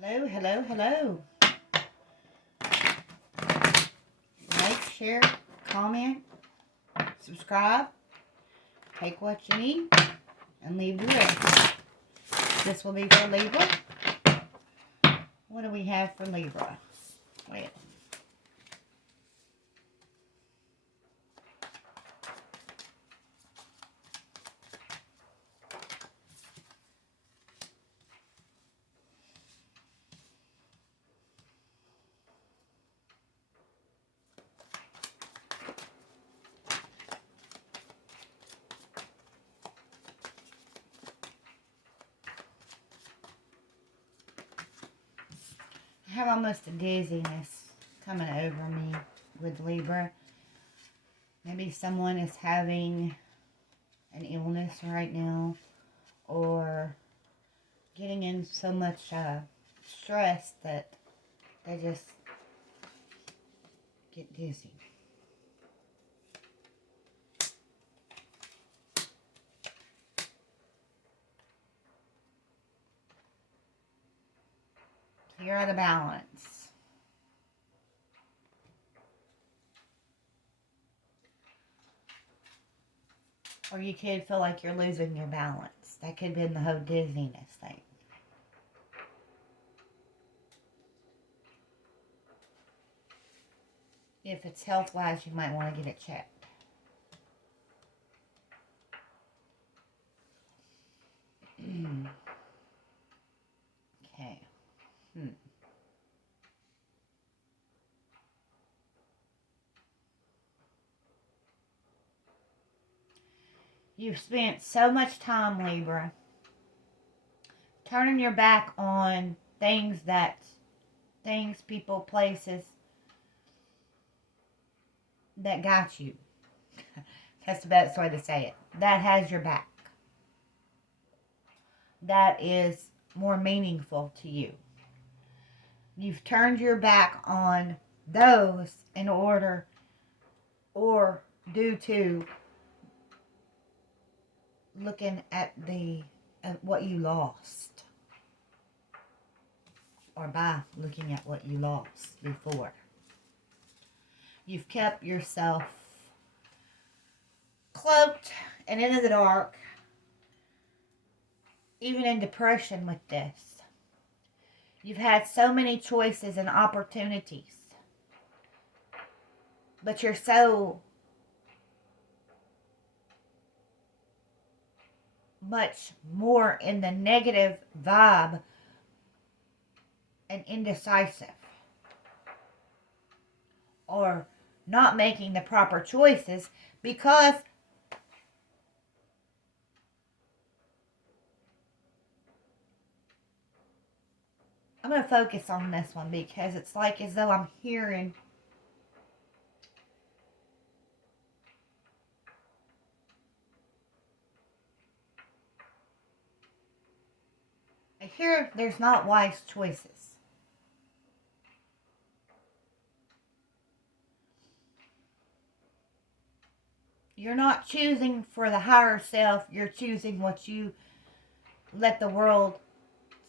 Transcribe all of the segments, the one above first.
Hello, hello, hello. Like, share, comment, subscribe, take what you need, and leave the rest. This will be for Libra. What do we have for Libra? Well, I have almost a dizziness coming over me with Libra. Maybe someone is having an illness right now, or getting in so much stress that they just get dizzy. So you're out of balance. Or you could feel like you're losing your balance. That could have been the whole dizziness thing. If it's health-wise, you might want to get it checked. Okay. You've spent so much time, Libra, turning your back on things, people, places that got you. That's the best way to say it. That has your back. That is more meaningful to you. You've turned your back on those in order or due to looking at what you lost, or by looking at what you lost before. You've kept yourself cloaked and in the dark, even in depression with this. You've had so many choices and opportunities, but you're so much more in the negative vibe and indecisive, or not making the proper choices because I'm going to focus on this one because it's like as though I'm hearing there's not wise choices. You're not choosing for the higher self. You're choosing what you let the world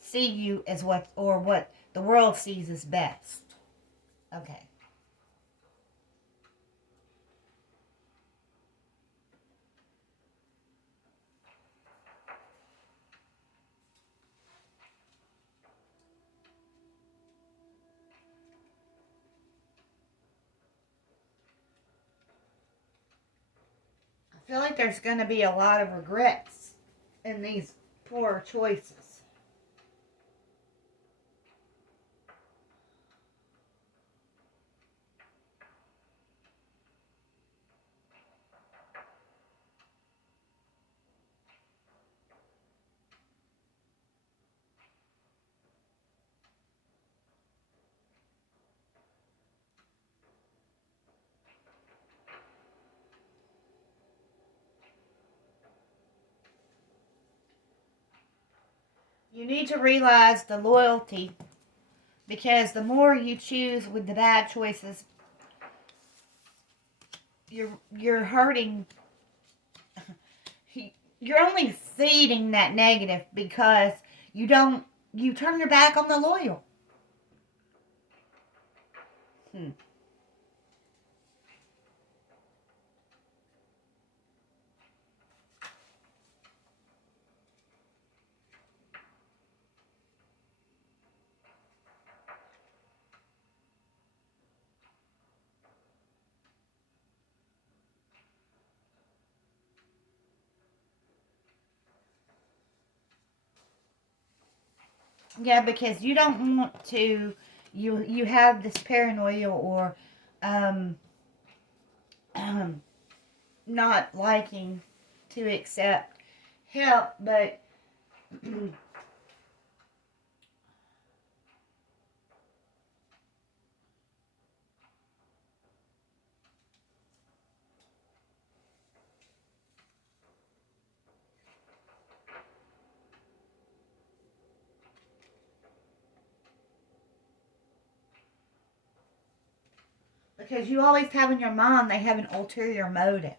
see you as what the world sees as best. Okay. I feel like there's going to be a lot of regrets in these poor choices. You need to realize the loyalty, because the more you choose with the bad choices, you're hurting. You're only feeding that negative because you don't you turn your back on the loyal. Yeah, because you don't want to. You have this paranoia or um, not liking to accept help, but because you always have in your mind they have an ulterior motive.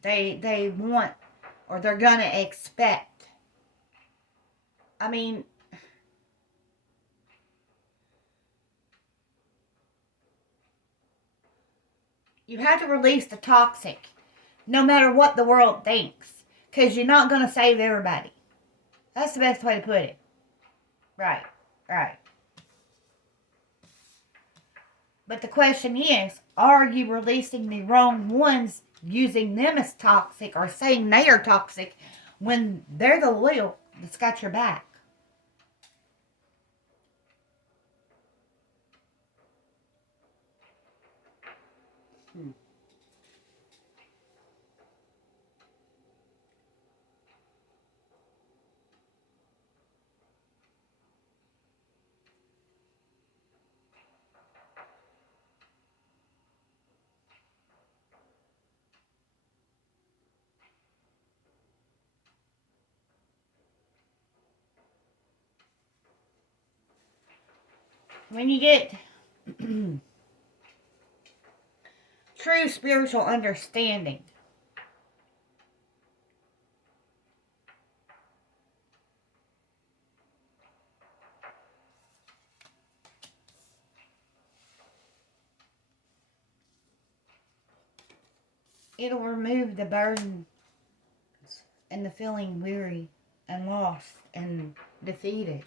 They want or they're gonna expect. I mean, you have to release the toxic, no matter what the world thinks, because you're not gonna save everybody. That's the best way to put it. Right, right. But the question is, are you releasing the wrong ones, using them as toxic or saying they are toxic when they're the loyal that's got your back? When you get true spiritual understanding, it'll remove the burden and the feeling weary and lost and defeated.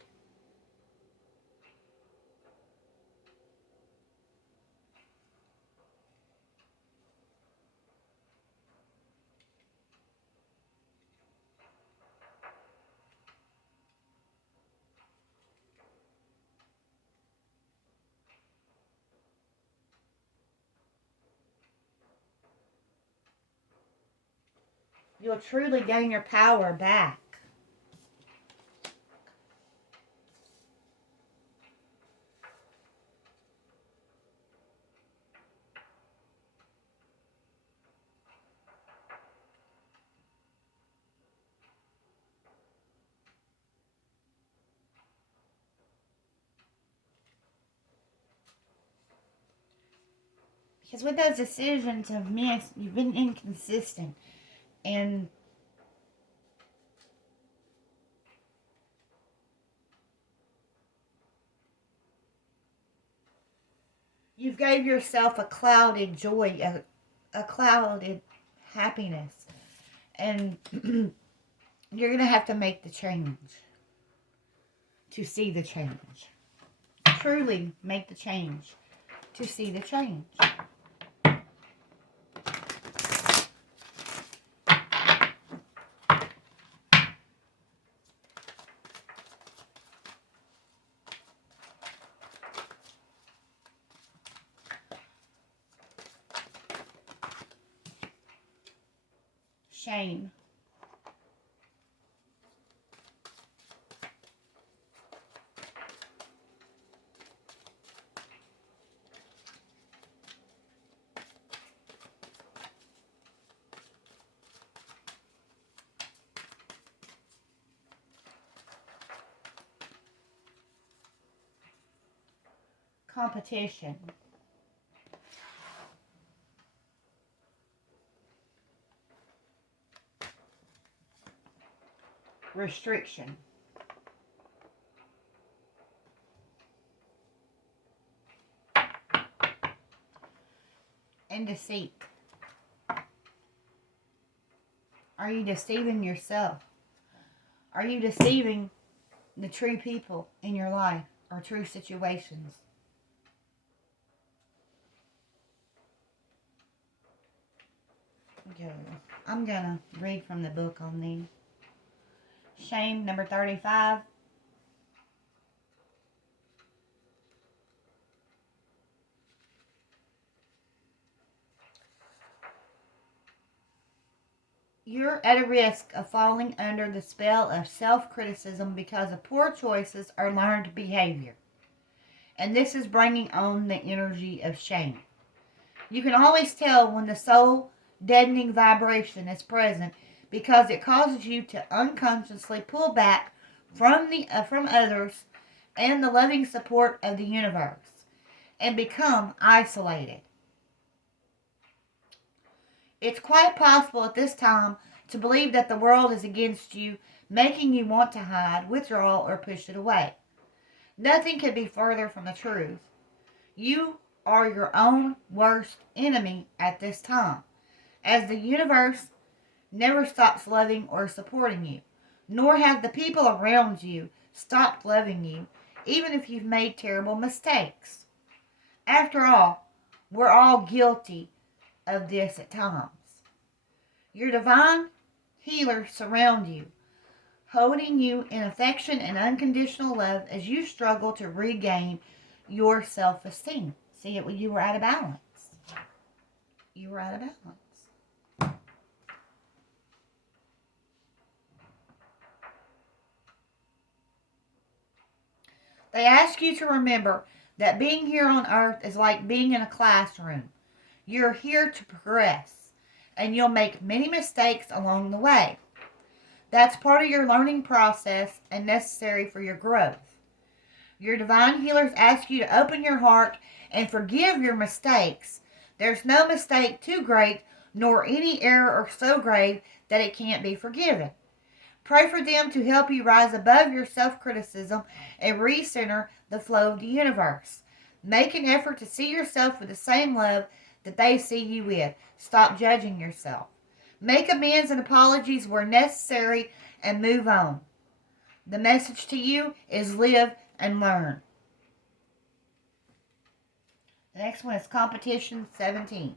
You'll truly gain your power back. Because with those decisions of missed, you've been inconsistent. And you've gave yourself a clouded joy, a clouded happiness. And you're going to have to make the change to see the change. Truly make the change to see the change. Shame. Competition. Restriction. and deceit. Are you deceiving yourself? Are you deceiving the true people in your life or true situations? Okay. I'm going to read from the book on these. Shame, number 35. You're at a risk of falling under the spell of self-criticism because of poor choices or learned behavior. And this is bringing on the energy of shame. You can always tell when the soul-deadening vibration is present because it causes you to unconsciously pull back from others and the loving support of the universe and become isolated. It's quite possible at this time to believe that the world is against you, making you want to hide, withdraw, or push it away. Nothing could be further from the truth. You are your own worst enemy at this time, as the universe never stops loving or supporting you, nor have the people around you stopped loving you, even if you've made terrible mistakes. After all, we're all guilty of this at times. Your divine healers surround you, holding you in affection and unconditional love as you struggle to regain your self-esteem. See, you were out of balance. You were out of balance. They ask you to remember that being here on earth is like being in a classroom. You're here to progress, and you'll make many mistakes along the way. That's part of your learning process and necessary for your growth. Your divine healers ask you to open your heart and forgive your mistakes. There's no mistake too great, nor any error so grave that it can't be forgiven. Pray for them to help you rise above your self-criticism and recenter the flow of the universe. Make an effort to see yourself with the same love that they see you with. Stop judging yourself. Make amends and apologies where necessary and move on. The message to you is live and learn. The next one is Competition 17.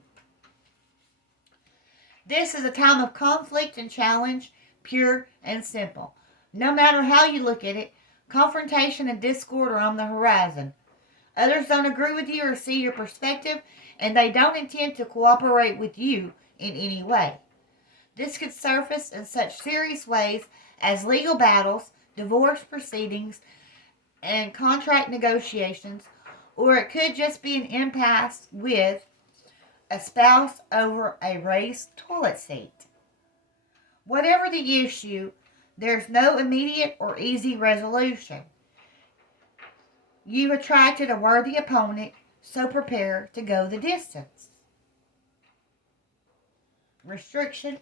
This is a time of conflict and challenge, pure and simple. No matter how you look at it, confrontation and discord are on the horizon. Others don't agree with you or see your perspective, and they don't intend to cooperate with you in any way. This could surface in such serious ways as legal battles, divorce proceedings, and contract negotiations, or it could just be an impasse with a spouse over a raised toilet seat. Whatever the issue, there's no immediate or easy resolution. You've attracted a worthy opponent, so prepare to go the distance. Restriction.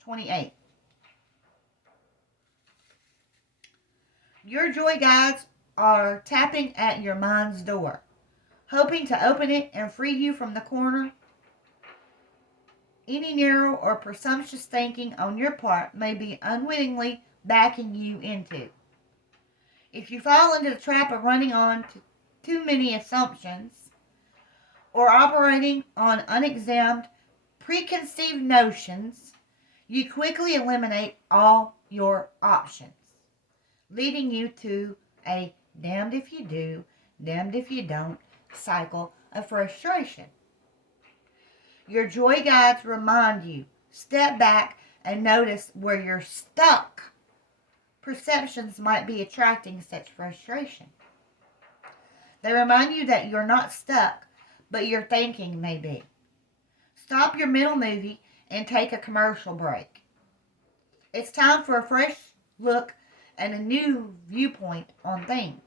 (28) Your joy guides are tapping at your mind's door, hoping to open it and free you from the corner any narrow or presumptuous thinking on your part may be unwittingly backing you into. If you fall into the trap of running on to too many assumptions or operating on unexamined, preconceived notions, you quickly eliminate all your options, leading you to a damned if you do, damned if you don't cycle of frustration. Your joy guides remind you, step back and notice where you're stuck. Perceptions might be attracting such frustration. They remind you that you're not stuck, but your thinking may be. Stop your mental movie and take a commercial break. It's time for a fresh look and a new viewpoint on things.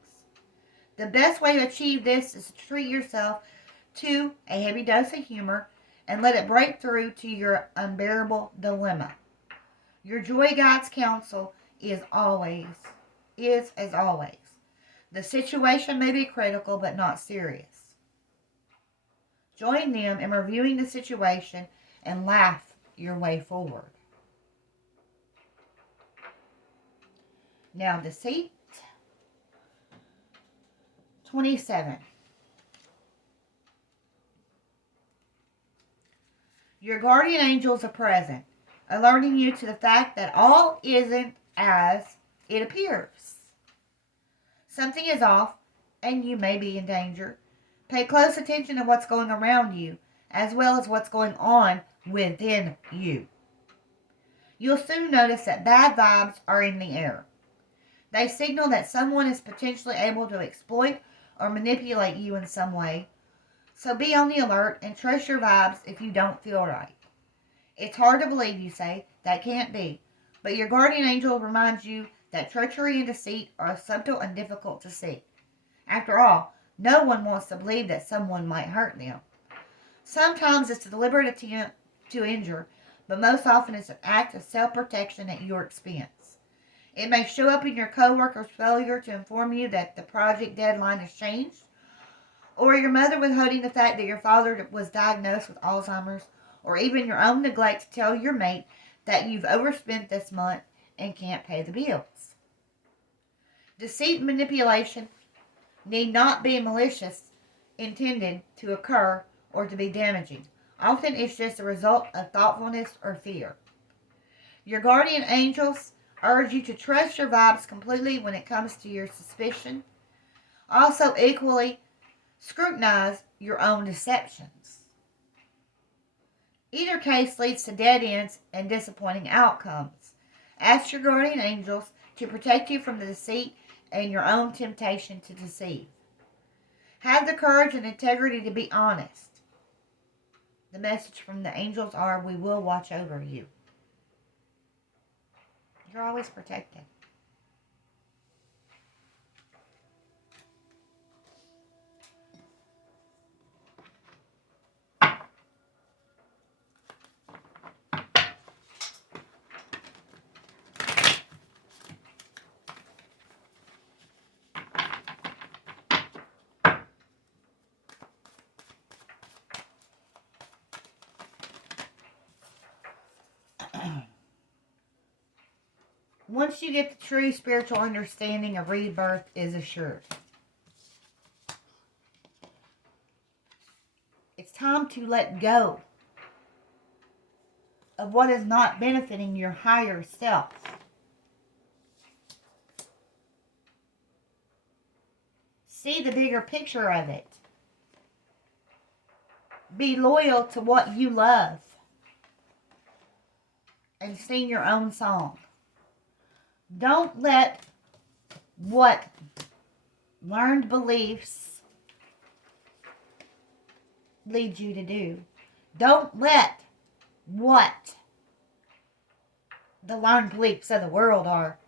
The best way to achieve this is to treat yourself to a heavy dose of humor and let it break through to your unbearable dilemma. Your joy guide's counsel is as always, The situation may be critical but not serious. Join them in reviewing the situation and laugh your way forward. Now, deceit. 27. Your guardian angels are present, alerting you to the fact that all isn't as it appears. Something is off, and you may be in danger. Pay close attention to what's going around you, as well as what's going on within you. You'll soon notice that bad vibes are in the air. They signal that someone is potentially able to exploit or manipulate you in some way. So be on the alert and trust your vibes if you don't feel right. It's hard to believe, you say. That can't be. But your guardian angel reminds you that treachery and deceit are subtle and difficult to see. After all, no one wants to believe that someone might hurt them. Sometimes it's a deliberate attempt to injure, but most often it's an act of self-protection at your expense. It may show up in your coworker's failure to inform you that the project deadline has changed, or your mother withholding the fact that your father was diagnosed with Alzheimer's, or even your own neglect to tell your mate that you've overspent this month and can't pay the bills. Deceit and manipulation need not be malicious, intended to occur or to be damaging. Often it's just a result of thoughtfulness or fear. Your guardian angels urge you to trust your vibes completely when it comes to your suspicion. Also, equally, scrutinize your own deceptions. Either case leads to dead ends and disappointing outcomes. Ask your guardian angels to protect you from the deceit and your own temptation to deceive. Have the courage and integrity to be honest. The message from the angels are, we will watch over you. You're always protected. Once you get the true spiritual understanding, a rebirth is assured. It's time to let go of what is not benefiting your higher self. See the bigger picture of it. Be loyal to what you love and sing your own song. Don't let what learned beliefs lead you to do. Don't let what the learned beliefs of the world are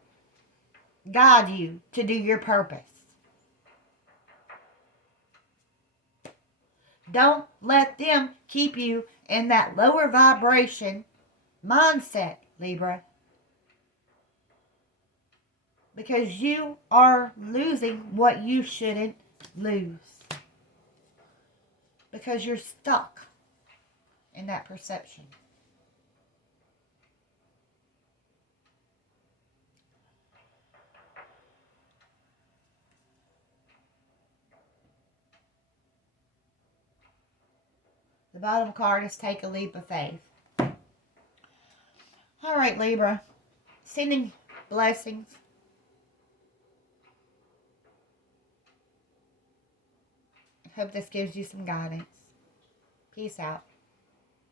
guide you to do your purpose. Don't let them keep you in that lower vibration mindset, Libra. Because you are losing what you shouldn't lose. Because you're stuck in that perception. The bottom card is take a leap of faith. All right, Libra. Sending blessings. Hope this gives you some guidance. Peace out.